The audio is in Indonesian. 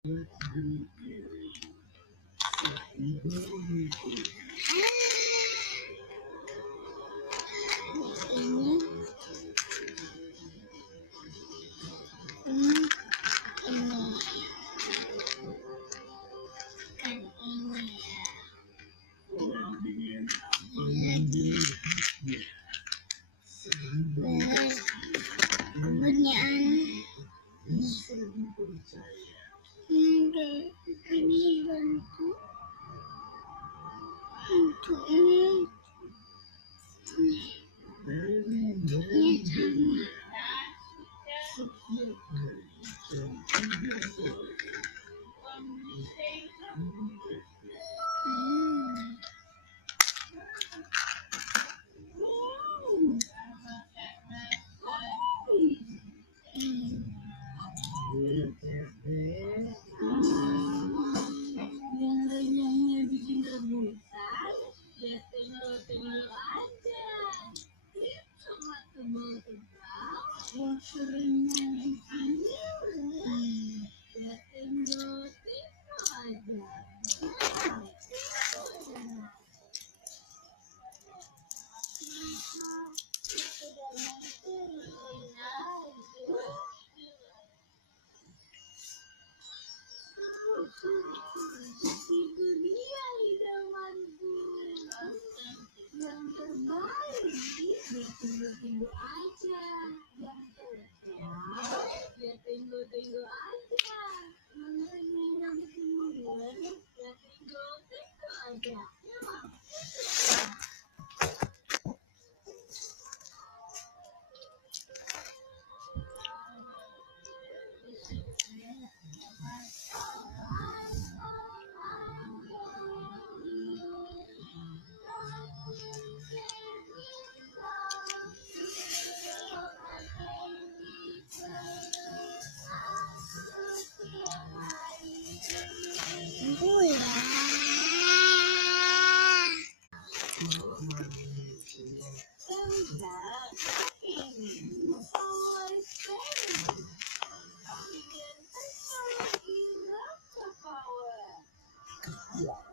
Ini bantu untuk ini yang bikin rebutan, ya tinggal aja. Sangat tebal, sering main ya tinggal aja. Itu dia idamanku yang terbaik. Tunggu-tunggu aja. Ya tunggu-tunggu aja. Mengenai yang kemudian, ya tunggu-tunggu aja. Yeah.